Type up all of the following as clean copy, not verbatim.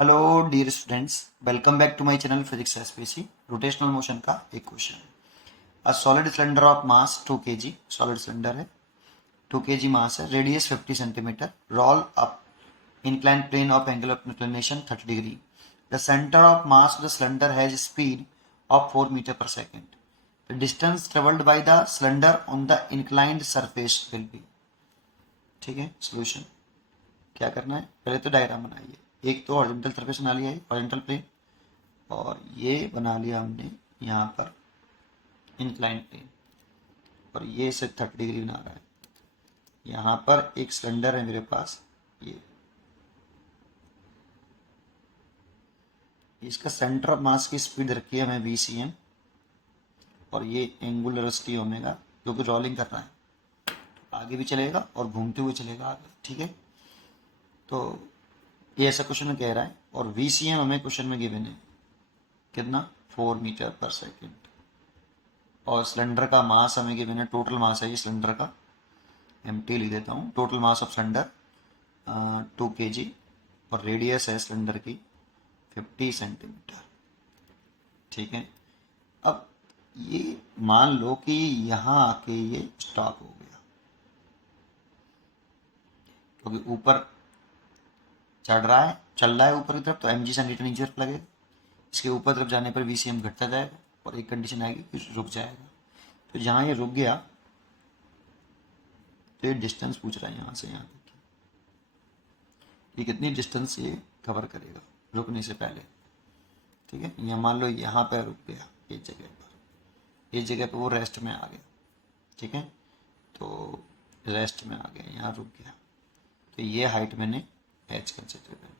Hello dear students, welcome back to my channel physics SPC. Rotational motion का एक question है। A solid cylinder of mass 2 kg, solid cylinder है, 2 kg mass है, radius 50 centimetre, roll up inclined plane of angle of inclination 30 degree. The center of mass of the cylinder has speed of 4 meter per second. The distance traveled by the cylinder on the inclined surface will be। ठीक है, solution क्या करना है, पहले तो diagram बनाइए। एक तो हॉरिजॉन्टल सरफेस बना लिया है, हॉरिजॉन्टल प्लेन, और ये बना लिया हमने यहाँ पर इंक्लाइन प्लेन, और ये से 30 डिग्री बना रहा है। यहाँ पर एक सिलेंडर है मेरे पास, ये इसका सेंटर ऑफ मास की स्पीड रखी है हमें VCM, और ये एंगुलर वेलोसिटी ओमेगा, जो कि रोलिंग कर रहा है, तो आगे भी चलेगा और घूमते हुए चलेगा आगे। ठीक है, तो ये ऐसा क्वेश्चन में कह रहा है, और VCM हमें क्वेश्चन में गिवन है कितना, 4 मीटर पर सेकेंड, और सिलेंडर का मास हमें गिवन है, टोटल मास है ये सिलेंडर का, MT लिख देता हूँ, total mass of cylinder 2 kg, और रेडियस है सिलेंडर की 50 सेंटीमीटर। ठीक है, अब ये मान लो कि यहाँ आके ये स्टॉप हो गया, क्योंकि ऊपर चढ़ रहा है, चल रहा है ऊपर की तरफ, तो mg सेंटीमीटर नीचे तरफ लगेगा। इसके ऊपर तरफ जाने पर VCM घटता जाएगा, और एक कंडीशन आएगी कि रुक जाएगा। तो जहाँ ये रुक गया, तो ये डिस्टेंस पूछ रहा है यहाँ से यहाँ तक, ये कितनी डिस्टेंस ये कवर करेगा रुकने से पहले। ठीक है, यहाँ मान लो यहाँ पर रुक गया, एक जगह पर, एक जगह पर वो रेस्ट में आ गया। ठीक है, तो रेस्ट में आ गया, यहाँ रुक गया, तो ये हाइट मैंने h कंसिडर कर ली।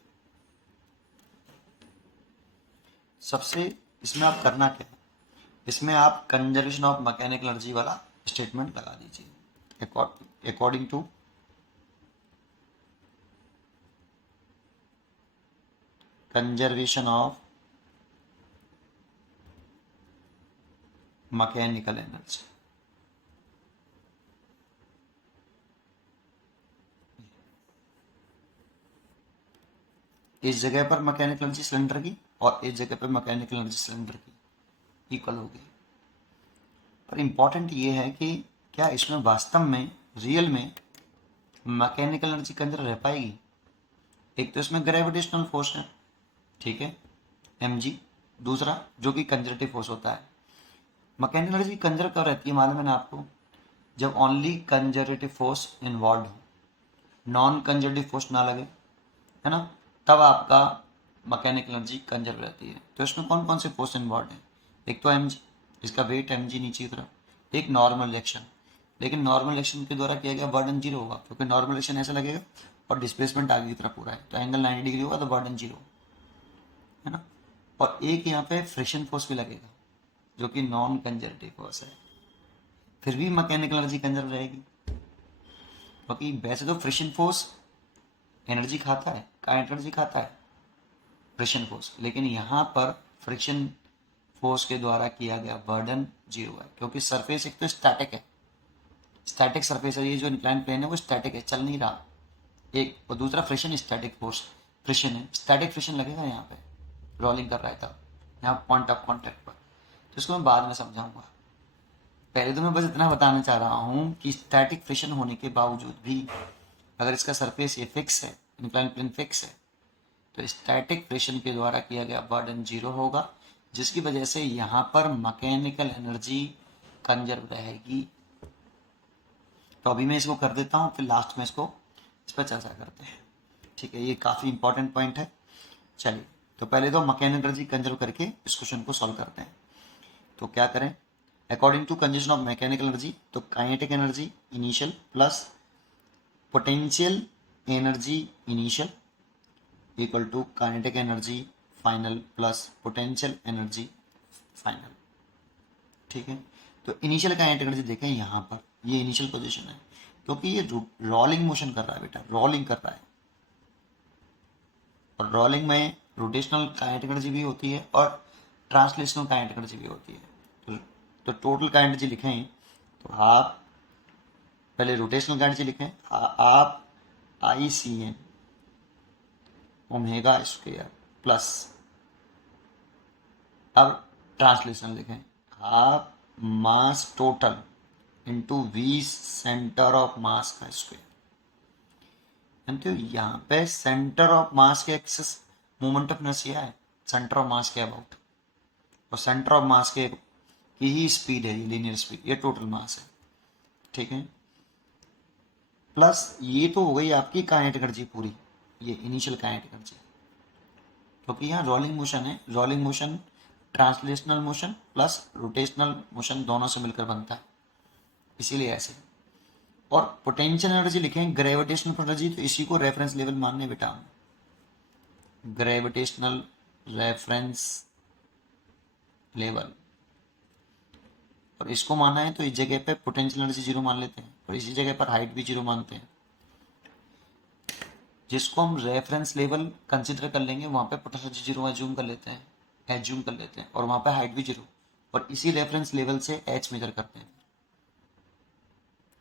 सबसे इसमें आप करना क्या है, इसमें आप कंजर्वेशन ऑफ मैकेनिकल एनर्जी वाला स्टेटमेंट लगा दीजिए। According to conservation of mechanical energy, इस जगह पर मैकेनिकल एनर्जी सिलेंडर की और इस जगह पर मैकेनिकल एनर्जी सिलेंडर की इक्वल होगी। पर इम्पॉर्टेंट ये है कि क्या इसमें वास्तव में रियल में मैकेनिकल एनर्जी कंजर्व रह पाएगी। एक तो इसमें ग्रेविटेशनल फोर्स है, ठीक है, mg, दूसरा जो कि कंजर्वेटिव फोर्स होता है। मैकेनिकल एनर्जी कंजर्व कब रहती है मालूम है ना आपको, जब ओनली कंजर्वेटिव फोर्स इन्वॉल्व हो, नॉन कंजर्वेटिव फोर्स ना लगे, है ना, तब आपका मैकेनिकल एनर्जी कंजर्व रहती है। तो इसमें कौन कौन से फोर्स इन्वॉल्व है, एक तो mg, इसका वेट mg नीचे की तरफ, एक नॉर्मल रिएक्शन, लेकिन नॉर्मल रिएक्शन के द्वारा किया गया बर्डन जीरो होगा, क्योंकि नॉर्मल रिएक्शन ऐसा लगेगा और डिस्प्लेसमेंट आगे की तरफ पूरा है, तो एंगल 90 डिग्री होगा, तो बर्डन जीरो, है ना। और एक यहाँ पे फ्रिक्शन फोर्स भी लगेगा, जो कि नॉन कंजर्वेटिव फोर्स है, फिर भी मैकेनिकल एनर्जी कंजर्व रहेगी, क्योंकि वैसे तो फ्रिक्शन फोर्स एनर्जी खाता है, काइनेटिक एनर्जी खाता है फ्रिक्शन फोर्स, लेकिन यहाँ पर फ्रिक्शन फोर्स के द्वारा किया गया बर्डन जीरो है, क्योंकि सरफेस एक तो स्टैटिक है, स्टैटिक सरफेस है, ये जो इंक्लाइन प्लेन है वो स्टैटिक है, चल नहीं रहा एक, और दूसरा फ्रिक्शन स्टैटिक फोर्स, फ्रिक्शन है, स्टैटिक फ्रिक्शन लगेगा यहाँ पे, रोलिंग कर रहा है तब, यहाँ पॉइंट ऑफ कॉन्टैक्ट पर। तो इसको मैं बाद में समझाऊंगा, पहले तो मैं बस इतना बताना चाह रहा हूँ कि स्टैटिक फ्रिक्शन होने के बावजूद भी अगर इसका सरफेस ये फिक्स है, इंक्लाइन प्लेन फिक्स है, तो स्टैटिक फ्रिक्शन के द्वारा किया गया बर्डन जीरो होगा, जिसकी वजह से यहाँ पर मैकेनिकल एनर्जी कंजर्व रहेगी। तो अभी मैं इसको कर देता हूँ, फिर लास्ट में इसको इस पर चर्चा करते हैं। ठीक है, ये काफ़ी इंपॉर्टेंट पॉइंट है। चलिए, तो पहले तो मैकेनिकल एनर्जी कंजर्व करके इस क्वेश्चन को सॉल्व करते हैं। तो क्या करें, according to conservation of mechanical energy, तो kinetic energy initial plus potential energy initial equal to kinetic energy final plus potential energy final. ठीक है, तो इनिशियल काइनेटिक एनर्जी देखें यहाँ पर, ये इनिशियल पोजीशन है, क्योंकि ये रोलिंग मोशन कर रहा है बेटा, रोलिंग कर रहा है, और रोलिंग में रोटेशनल काइनेटिक एनर्जी भी होती है और ट्रांसलेशनल काइनेटिक एनर्जी भी होती है। तो टोटल काइनेटिक एनर्जी लिखें, तो आप पहले रोटेशनल काइनेटिक एनर्जी लिखें, आप ICN ओमेगा स्क्वायर प्लस, अब ट्रांसलेशन लिखें, half mass total into V centre of mass का स्क्वायर। जानते हो यहाँ पे सेंटर ऑफ मास के एक्सेस मोमेंट ऑफ इनर्शिया है, सेंटर ऑफ मास के अबाउट, और सेंटर ऑफ मास के की ही स्पीड है, ये लीनियर स्पीड, ये टोटल मास है, ठीक है। प्लस ये तो हो गई आपकी काइनेटिक एनर्जी पूरी, ये इनिशियल काइनेटिक एनर्जी, क्योंकि यहाँ रोलिंग मोशन है, rolling motion translational motion plus rotational motion दोनों से मिलकर बनता है, इसीलिए ऐसे। और पोटेंशियल एनर्जी लिखें ग्रेविटेशनल एनर्जी, तो इसी को रेफरेंस लेवल मानने बेटा, ग्रेविटेशनल रेफरेंस लेवल, और इसको माना है तो इस जगह पे पोटेंशियल एनर्जी जीरो मान लेते हैं, और इसी जगह पर हाइट भी जीरो मानते हैं। जिसको हम रेफरेंस लेवल कंसिडर कर लेंगे वहाँ पे पोटेंशियल एनर्जी जीरो एज्यूम कर लेते हैं, और वहाँ पे हाइट भी जीरो, और इसी रेफरेंस लेवल से एच मेजर करते हैं।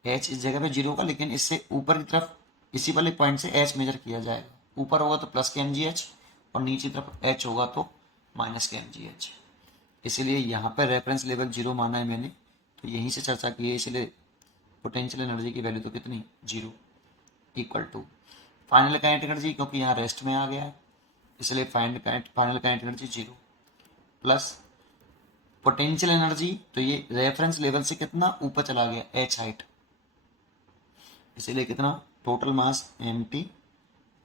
एच इस जगह पे जीरो होगा, लेकिन इससे ऊपर की तरफ इसी वाले पॉइंट से एच मेजर किया जाएगा, ऊपर होगा तो प्लस के एम जी एच, और नीचे तरफ एच होगा तो माइनस के एम जी एच। इसीलिए यहाँ पर रेफरेंस लेवल जीरो माना है मैंने, तो यहीं से चर्चा की है, इसलिए पोटेंशियल एनर्जी की वैल्यू तो कितनी, zero, equal to final kinetic energy, क्योंकि यहाँ रेस्ट में आ गया है इसलिए final kinetic energy zero, plus potential energy, तो ये रेफरेंस लेवल से कितना ऊपर चला गया, एच हाइट, इसीलिए कितना टोटल मास एम टी,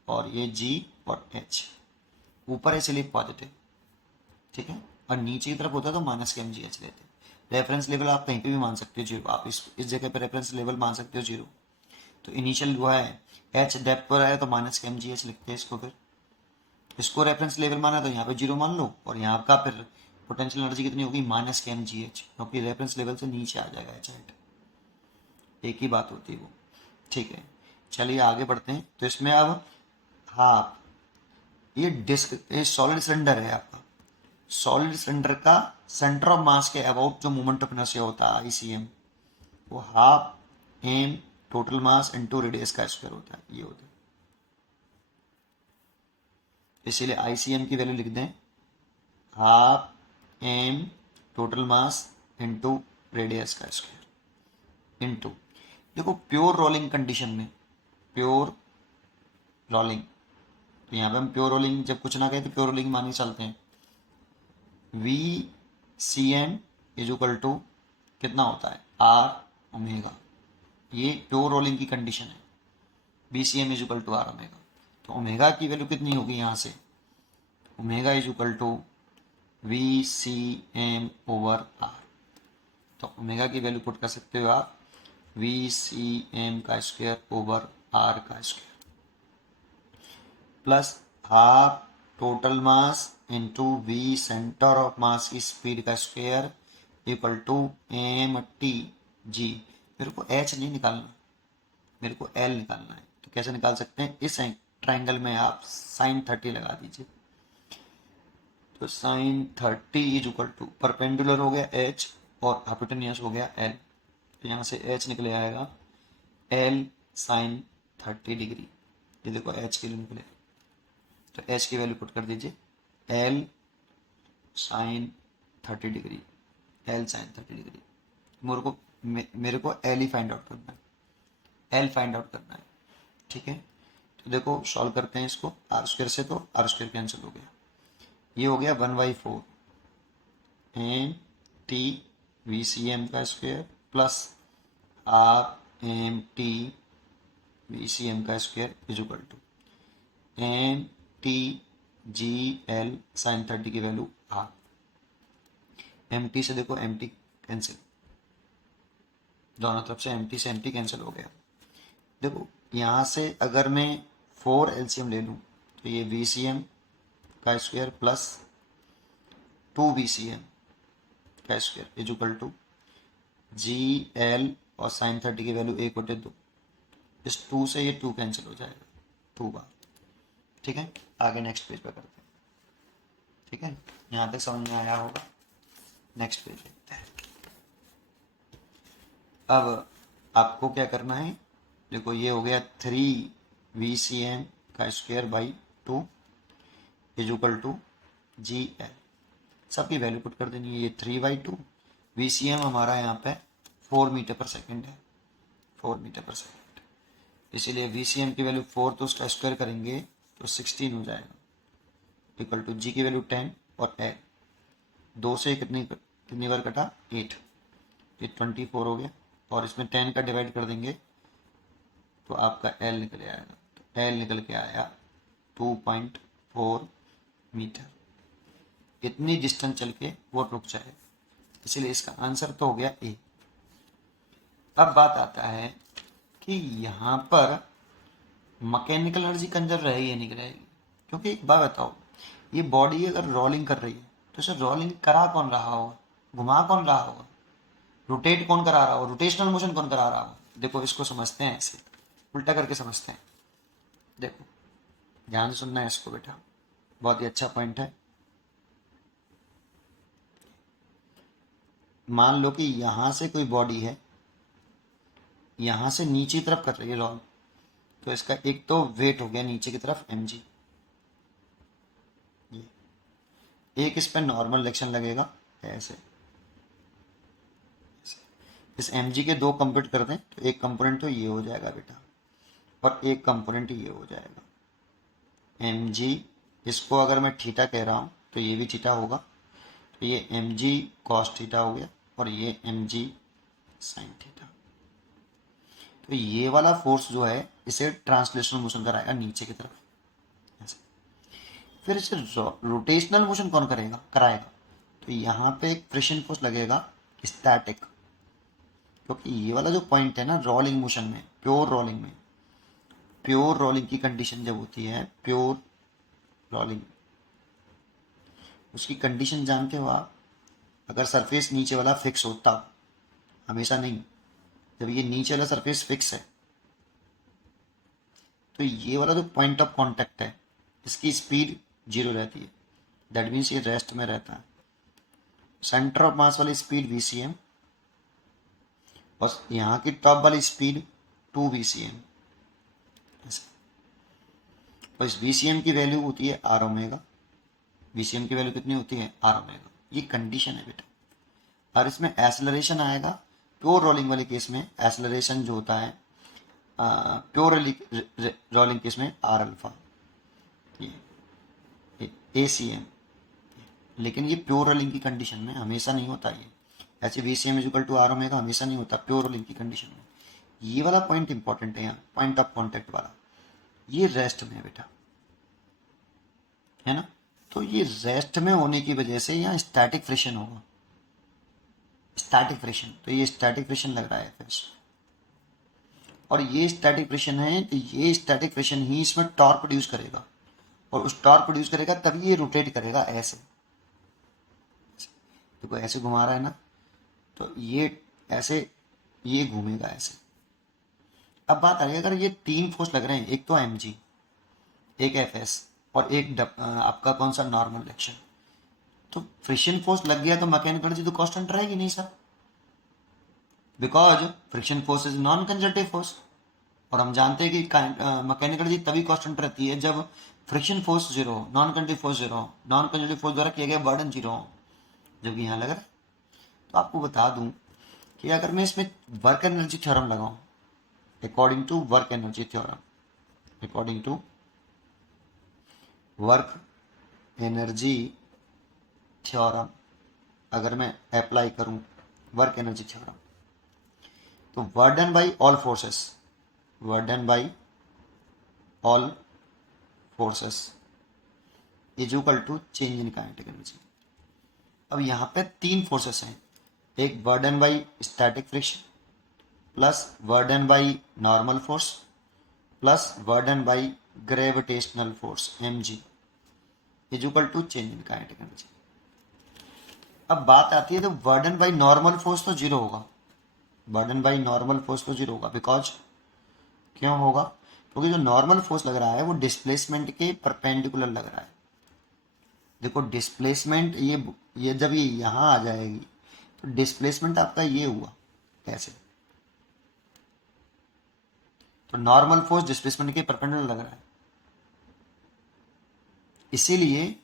और ये जी और एच, ऊपर है इसलिए पॉजिटिव, ठीक है, और नीचे की तरफ होता तो माइनस के एम जी एच लेते। रेफरेंस लेवल आप कहीं पे भी मान सकते हो जीरो, आप इस जगह पे रेफरेंस लेवल मान सकते हो जीरो, तो इनिशियल जो है एच डेप्थ पर है तो माइनस के एम जी एच लिखते हैं इसको, फिर इसको रेफरेंस लेवल माना तो यहाँ पे जीरो मान लो, और यहाँ का फिर पोटेंशियल एनर्जी कितनी होगी, माइनस के एम जी एच, क्योंकि रेफरेंस लेवल से नीचे आ जाएगा एच हाइट, एक ही बात होती है वो, ठीक है। चलिए आगे बढ़ते हैं, तो इसमें अब हाँ ये डिस्क, ये सॉलिड सिलेंडर है आपका, सॉलिड सिलेंडर का सेंटर ऑफ मास के अबाउट जो मोमेंट ऑफ इनर्शिया होता है आईसीएम, वो half M total mass into radius का स्क्वायर होता है, ये होता है। इसीलिए आईसीएम की वैल्यू लिख दें, half M total mass into radius का स्क्वायर, इनटू, देखो प्योर रोलिंग कंडीशन में, प्योर रोलिंग, तो यहाँ पे हम प्योर रोलिंग जब कुछ ना कहें तो प्योर रोलिंग मान के चलते हैं, V C M is equal to कितना होता है, आर ओमेगा, ये प्योर रोलिंग की कंडीशन है, B C M is equal to R omega, तो ओमेगा की वैल्यू कितनी होगी यहाँ से, omega is equal to V C M over R, तो ओमेगा की वैल्यू पुट कर सकते हो आप वी सी एम का स्क्वायर ओवर आर का square, plus half total mass into V centre of mass की स्पीड का square equal to M T G. मेरे को एच नहीं निकालना, मेरे को एल निकालना है, तो कैसे निकाल सकते हैं, इस ट्राइंगल में आप साइन 30 लगा दीजिए, तो sign 30 is equal to perpendicular हो गया एच और हाइपोटेन्यूस हो गया एल, तो यहाँ से एच निकले आएगा एल साइन 30 डिग्री, ये देखो एच के लिए निकले, तो एच की वैल्यू पुट कर दीजिए L sine 30 degree, L sine 30 degree, मेरे को एल ही फाइंड आउट करना है, एल फाइंड आउट करना है, ठीक है। तो देखो सॉल्व करते हैं इसको, आर स्क्वायर से तो आर स्क्वायर कैंसिल हो गया, ये हो गया 1/4 M T V C M का square plus R M T V C M का square is equal to M T G L sine 30 की वैल्यू आर, एम टी से देखो एम टी कैंसिल, दोनों तरफ से एम टी कैंसिल हो गया। देखो यहाँ से अगर मैं 4 एलसीएम ले लूँ तो ये वी सी एम का square plus 2 V C M का square is equal to G L और साइन 30 की वैल्यू 1/2, इस 2 से ये 2 कैंसिल हो जाएगा 2 बार, ठीक है। आगे नेक्स्ट पेज पर करते हैं, ठीक है, यहाँ तक समझ में आया होगा, नेक्स्ट पेज देखते हैं। अब आपको क्या करना है, देखो ये हो गया 3 वी सी एम का square by 2, is equal to G L, सबकी वैल्यू पुट कर देनी है। ये 3/2, वी सी एम हमारा यहाँ पे 4 मीटर पर सेकेंड है, 4 मीटर पर सेकेंड, इसीलिए वी सी एम की वैल्यू 4 तो उसका स्क्वायर करेंगे तो 16 हो जाएगा, इक्वल टू जी की वैल्यू 10 और एल 2 से कितनी बार कटा 8, ये 24 हो गया, और इसमें 10 का डिवाइड कर देंगे तो आपका एल निकल आएगा, तो एल निकल के आया 2.4 मीटर। इतनी डिस्टेंस चल के वो रुक जाए, इसलिए इसका आंसर तो हो गया ए। अब बात आता है कि यहाँ पर मैकेनिकल एनर्जी कंजर्व रहेगी या नहीं रहेगी, क्योंकि एक बात बताओ, ये बॉडी अगर रोलिंग कर रही है तो इसे रोलिंग करा कौन रहा होगा, घुमा कौन रहा होगा, रोटेट कौन करा रहा होगा, रोटेशनल मोशन कौन करा रहा होगा। देखो इसको समझते हैं, ऐसे उल्टा करके समझते हैं। देखो ध्यान से सुनना है इसको बेटा, बहुत ही अच्छा पॉइंट है। मान लो कि यहां से कोई बॉडी है, यहां से नीचे की तरफ कर रही है रोल, तो इसका एक तो वेट हो गया नीचे की तरफ mg, ये एक इस पर नॉर्मल रिएक्शन लगेगा ऐसे, इस mg के दो कंप्यूट कर दें तो एक कंपोनेंट तो ये हो जाएगा बेटा, और एक कंपोनेंट ये हो जाएगा mg। इसको अगर मैं थीटा कह रहा हूँ तो ये भी थीटा होगा, तो ये mg cos थीटा हो गया, और ये mg sin थीटा। तो ये वाला फोर्स जो है इसे ट्रांसलेशनल मोशन कराएगा नीचे की तरफ ऐसे। फिर इसे रोटेशनल मोशन कौन कराएगा, तो यहाँ पे एक फ्रिक्शन फोर्स लगेगा स्टैटिक, क्योंकि ये वाला जो पॉइंट है ना रोलिंग मोशन में, प्योर रोलिंग की कंडीशन जब होती है, प्योर रोलिंग, उसकी कंडीशन जानते हो आप, अगर सरफेस नीचे वाला फिक्स होता, हमेशा नहीं, जब ये नीचे वाला सरफेस फिक्स है तो ये वाला जो पॉइंट ऑफ कांटेक्ट है इसकी स्पीड 0 रहती है, दैट मीन्स ये रेस्ट में रहता है। सेंटर ऑफ मास वाली स्पीड VCM, और यहाँ की टॉप वाली स्पीड 2 VCM, और इस VCM की वैल्यू होती है R ओमेगा, VCM की वैल्यू कितनी होती है R ओमेगा, ये कंडीशन है बेटा। और इसमें एसेलरेशन आएगा, प्योर रोलिंग वाले केस में एसेलरेशन जो होता है प्योर रोलिंग केस में R अल्फा, ये ACM, लेकिन ये प्योर रोलिंग की कंडीशन में हमेशा नहीं होता, ये ऐसे VCM equal to R omega हमेशा नहीं होता प्योर रोलिंग की कंडीशन में। ये वाला पॉइंट इंपॉर्टेंट है यहाँ, पॉइंट ऑफ कांटेक्ट वाला, ये रेस्ट में है बेटा, है ना। तो ये रेस्ट में होने की वजह से यहाँ स्टैटिक फ्रिक्शन होगा, स्टैटिक फ्रिक्शन, तो ये स्टैटिक फ्रिक्शन लग रहा है फर्स्ट, और ये स्टैटिक फ्रिक्शन है, तो ये स्टैटिक फ्रिक्शन ही इसमें टॉर्क प्रोड्यूस करेगा, और उस टॉर्क प्रोड्यूस करेगा तभी ये रोटेट करेगा ऐसे। देखो ऐसे घुमा रहा है ना, तो ये ऐसे ये घूमेगा ऐसे। अब बात आ रही है, अगर ये 3 फोर्स लग रहे हैं, एक तो mg, एक fs, और एक आपका कौन सा नॉर्मल रिएक्शन, तो फ्रिक्शन फोर्स लग गया तो मैकेनिकल एनर्जी तो कांस्टेंट रहेगी नहीं sir, because friction force is non conservative force, और हम जानते हैं कि मैकेनिकल एनर्जी तभी कांस्टेंट रहती है जब फ्रिक्शन फोर्स 0 हो, नॉन कंजर्वेटिव फोर्स 0 हो, नॉन कंजर्वेटिव फोर्स द्वारा किया गया बर्डन 0 हो, जो कि यहाँ लग रहा है। तो आपको बता दूं कि अगर मैं इसमें वर्क एनर्जी थ्योरम लगाऊं, according to work energy theorem, according to work energy theorem, अगर मैं अप्लाई करूं वर्क एनर्जी थ्योरम, तो work done by all forces, work done by all forces is equal to change in kinetic energy. अब यहाँ पे 3 forces हैं, एक work done by static friction, plus work done by normal force, plus work done by gravitational force mg is equal to change in kinetic energy. अब बात आती है तो वर्डन बाई नॉर्मल फोर्स तो 0 होगा, वर्डन बाई नॉर्मल फोर्स तो 0 होगा, बिकॉज क्यों होगा, क्योंकि जो नॉर्मल फोर्स लग रहा है वो डिस्प्लेसमेंट के परपेंडिकुलर लग रहा है। देखो डिस्प्लेसमेंट ये जब ये यहाँ आ जाएगी तो डिस्प्लेसमेंट आपका ये हुआ कैसे, तो नॉर्मल फोर्स डिस्प्लेसमेंट के परपेंडिकुलर लग रहा है, इसीलिए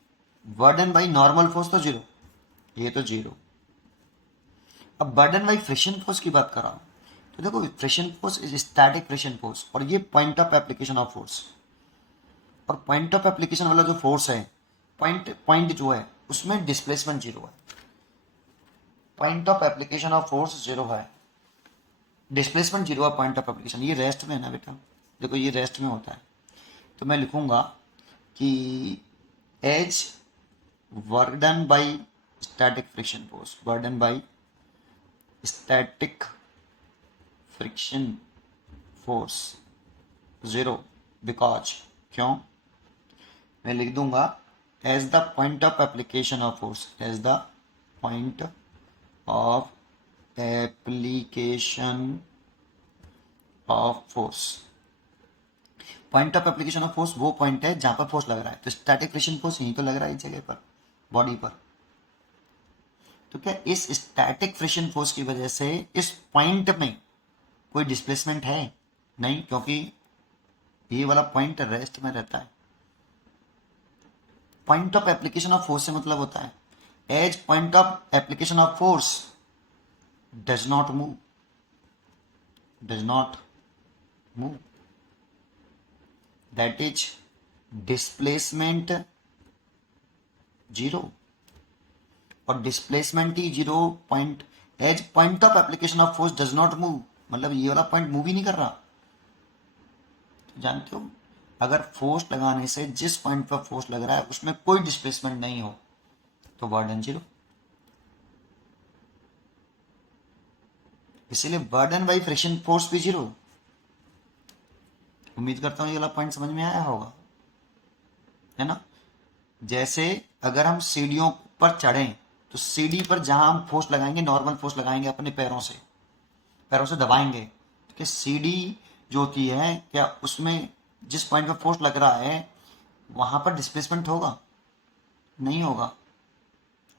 बर्डन बाई नॉर्मल फोर्स तो जीरो, ये तो जीरो। अब बर्डन बाई फ्रिक्शन फोर्स की बात कर रहा हूं, तो देखो friction force is static friction force, और ये point of application of force. और पॉइंट ऑफ एप्लीकेशन वाला जो फोर्स है, पॉइंट जो है उसमें डिस्प्लेसमेंट जीरो है। Point of application of force zero है, डिस्प्लेसमेंट जीरो है पॉइंट ऑफ एप्लीकेशन। ये रेस्ट में है ना बेटा, देखो ये रेस्ट में होता है। तो मैं लिखूंगा कि as work done by static friction force, work done by static friction force zero, because, क्यों, मैं लिख दूंगा as the point of application of force, as the point of application of force. Point of application of force वो point है जहां पर force लग रहा है, तो स्टैटिक फ्रिक्शन फोर्स यहीं तो लग रहा है, इस जगह पर, बॉडी पर। तो क्या इस स्टैटिक फ्रिक्शन फोर्स की वजह से इस पॉइंट में कोई डिस्प्लेसमेंट है? नहीं, क्योंकि ये वाला पॉइंट रेस्ट में रहता है। Point of application of force से मतलब होता है as point of application of force does not move, does not move, that is displacement zero. और डिस्प्लेसमेंट ही zero, point as point of application of force does not move, मतलब ये वाला point move ही नहीं कर रहा। तो जानते हो, अगर फोर्स लगाने से जिस पॉइंट पर फोर्स लग रहा है उसमें कोई डिस्प्लेसमेंट नहीं हो तो बर्डन जीरो। इसीलिए बर्डन बाई फ्रिक्शन फोर्स भी जीरो। उम्मीद करता हूं ये वाला पॉइंट समझ में आया होगा, है ना। जैसे अगर हम सीढ़ियों पर चढ़ें तो सीढ़ी पर जहां हम फोर्स लगाएंगे, नॉर्मल फोर्स लगाएंगे अपने पैरों से दबाएंगे, तो क्या सीढ़ी जो होती है, क्या उसमें जिस पॉइंट पर फोर्स लग रहा है वहां पर डिस्प्लेसमेंट होगा? नहीं होगा।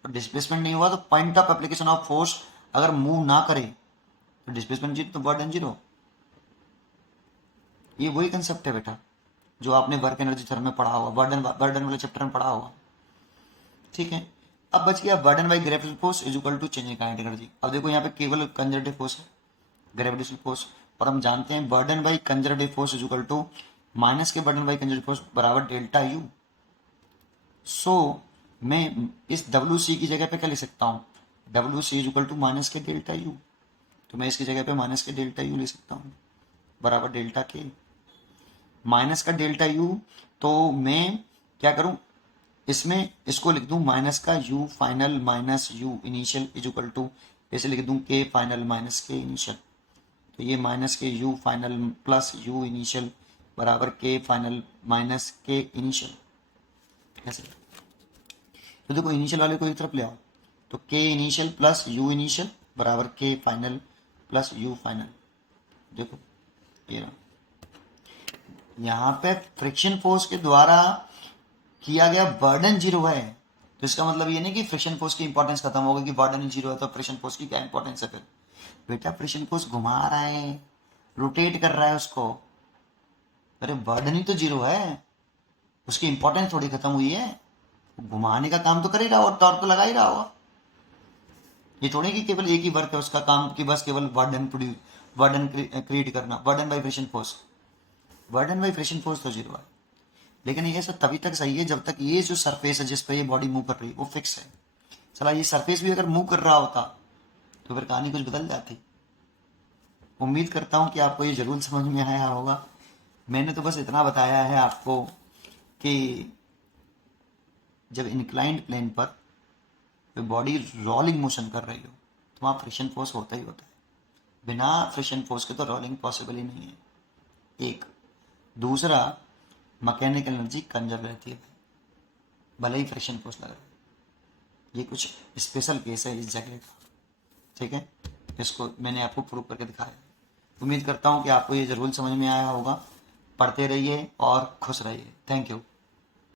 तो डिस्प्लेसमेंट नहीं हुआ तो point of application of force अगर मूव ना करे तो डिस्प्लेसमेंट जीरो, तो बर्डन जीरो। ये वही कंसेप्ट है बेटा जो आपने वर्क एनर्जी थ्योरम में पढ़ा होगा, बर्डन वाले चैप्टर में पढ़ा होगा, ठीक है। अब बच गया work done by gravitational force is equal to change in kinetic energy. अब देखो यहाँ पे केवल कंजर्वेटिव फोर्स है, ग्रेविटेशनल फोर्स, और हम जानते हैं work done by conservative force is equal to minus के बर्डन बाई कंजर्वेटिव फोर्स बराबर डेल्टा यू। सो मैं इस डब्ल्यू सी की जगह पे क्या लिख सकता हूँ, W C is equal to minus के डेल्टा यू। तो मैं इसकी जगह पे माइनस के डेल्टा यू लिख सकता हूँ बराबर डेल्टा के, माइनस का डेल्टा यू। तो मैं क्या करूं, इसमें इसको लिख दूं माइनस का U final minus U initial is equal to, ऐसे लिख दूं के फाइनल माइनस के इनिशियल। तो ये माइनस के you final plus you initial बराबर के फाइनल माइनस के इनिशियल, ऐसे। तो देखो इनिशियल वाले को एक तरफ ले आओ, तो के इनिशियल प्लस यू इनिशियल बराबर के फाइनल प्लस यू फाइनल। देखो ये रहा, यहाँ पे फ्रिक्शन फोर्स के द्वारा किया गया बर्डन जीरो है, तो इसका मतलब ये नहीं कि फ्रिक्शन फोर्स की इंपॉर्टेंस खत्म हो गई कि बर्डन जीरो है तो फ्रिक्शन फोर्स की क्या इंपॉर्टेंस है फिर। बेटा फ्रिक्शन फोर्स घुमा रहा है, रोटेट कर रहा है उसको, अरे बर्डन ही तो जीरो है, उसकी इंपॉर्टेंस थोड़ी खत्म हुई है। घुमाने का काम तो कर ही रहा होगा, टॉर्क तो लगा ही रहा होगा। ये थोड़ी कि केवल एक ही वर्क है उसका काम कि बस केवल बर्डन क्रिएट करना, burden by friction force, work done by friction force तो जीरो है। लेकिन ये सब तभी तक सही है जब तक ये जो सरफेस है जिस पर ये बॉडी मूव कर रही है वो फिक्स है। चला ये सरफेस भी अगर मूव कर रहा होता तो फिर कहानी कुछ बदल जाती। उम्मीद करता हूँ कि आपको ये जरूर समझ में आया होगा। मैंने तो बस इतना बताया है आपको कि जब इंक्लाइंड प्लेन पर बॉडी रोलिंग मोशन कर रही हो तो वहाँ फ्रिक्शन फोर्स होता ही होता है, बिना फ्रिक्शन फोर्स के तो रोलिंग पॉसिबल ही नहीं है। एक दूसरा, मैकेनिकल एनर्जी कंजर्व रहती है भले ही फ्रिक्शन फोर्स लग रहा है। ये कुछ स्पेशल केस है इस जगह का, ठीक है। इसको मैंने आपको प्रूव करके दिखाया। उम्मीद करता हूँ कि आपको ये जरूर समझ में आया होगा। पढ़ते रहिए और खुश रहिए। Thank you.